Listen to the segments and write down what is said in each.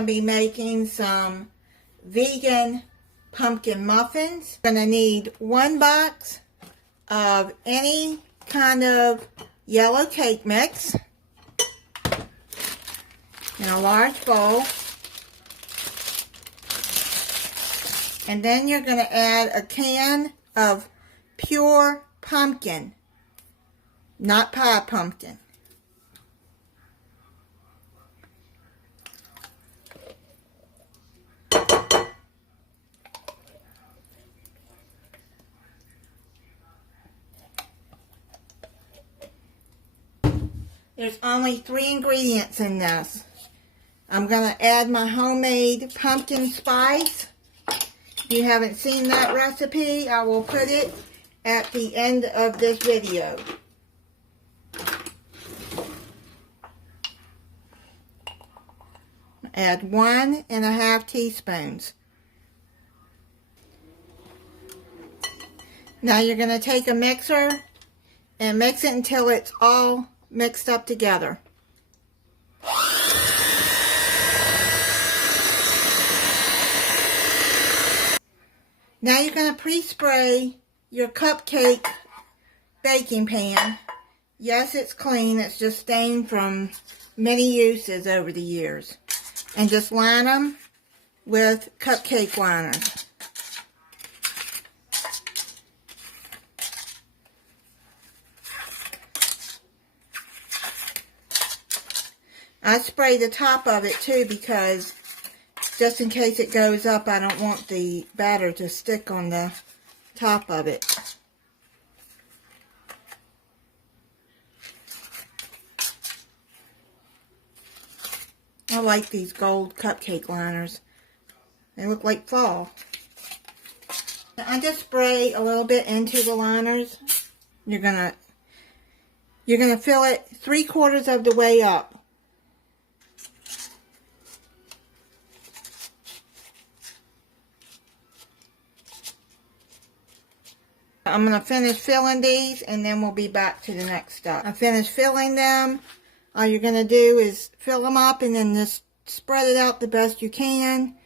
to be making some vegan pumpkin muffins. We're going to need 1 box of any kind of yellow cake mix in a large bowl. And then you're going to add a can of pure pumpkin, not pie pumpkin. There's only 3 ingredients in this. I'm going to add my homemade pumpkin spice. If you haven't seen that recipe, I will put it at the end of this video. Add 1½ teaspoons. Now you're going to take a mixer and mix it until it's all mixed up together. Now you're going to pre-spray your cupcake baking pan. Yes, it's clean. It's just stained from many uses over the years. And just line them with cupcake liners. I spray the top of it too because just in case it goes up, I don't want the batter to stick on the top of it. I like these gold cupcake liners. They look like fall. I just spray a little bit into the liners. You're gonna fill it 3/4 of the way up. I'm going to finish filling these and then we'll be back to the next step. I finished filling them. All you're going to do is fill them up and then just spread it out the best you can.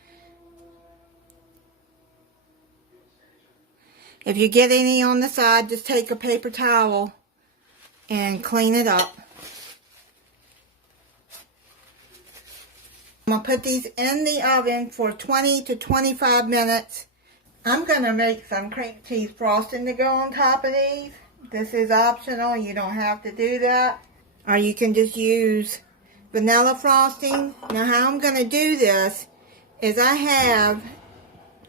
If you get any on the side, just take a paper towel and clean it up. I'm going to put these in the oven for 20 to 25 minutes. I'm going to make some cream cheese frosting to go on top of these. This is optional. You don't have to do that. Or you can just use vanilla frosting. Now how I'm going to do this is I have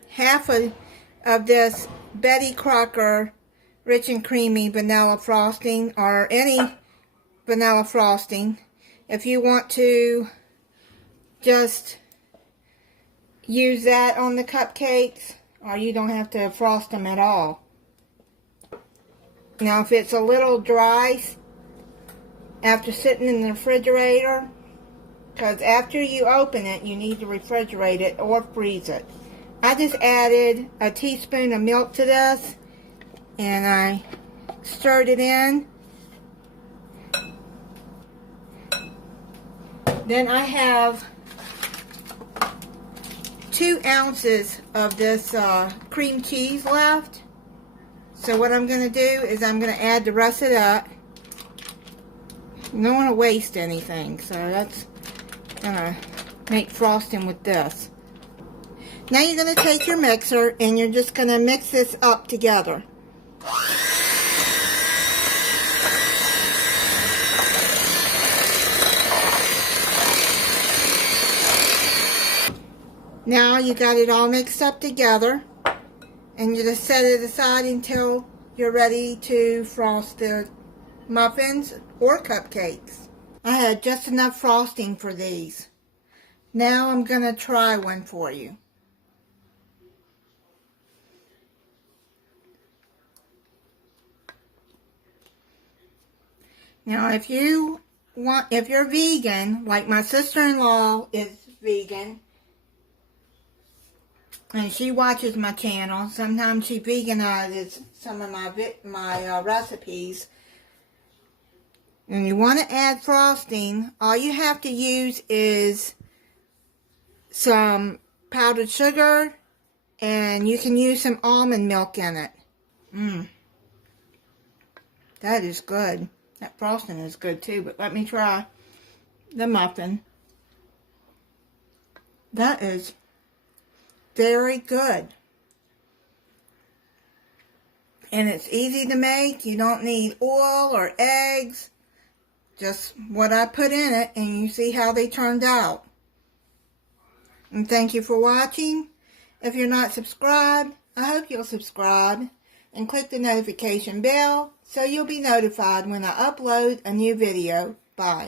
half of this Betty Crocker Rich and Creamy vanilla frosting, or any vanilla frosting. If you want to just use that on the cupcakes, or you don't have to frost them at all. Now if it's a little dry after sitting in the refrigerator, because after you open it you need to refrigerate it or freeze it. I just added a teaspoon of milk to this and I stirred it in. Then I have 2 ounces of this cream cheese left. So what I'm going to do is I'm going to add the rest of that. You don't want to waste anything, so that's going to make frosting with this. Now you're going to take your mixer and you're just going to mix this up together. Now you got it all mixed up together, and you just set it aside until you're ready to frost the muffins or cupcakes. I had just enough frosting for these. Now I'm going to try one for you. Now if you're vegan, like my sister-in-law is vegan, and she watches my channel. Sometimes she veganizes some of my recipes. And you want to add frosting. All you have to use is some powdered sugar, and you can use some almond milk in it. That is good. That frosting is good too, but let me try the muffin. That is very good. And it's easy to make. You don't need oil or eggs. Just what I put in it, and you see how they turned out. And thank you for watching. If you're not subscribed, I hope you'll subscribe and click the notification bell so you'll be notified when I upload a new video. Bye.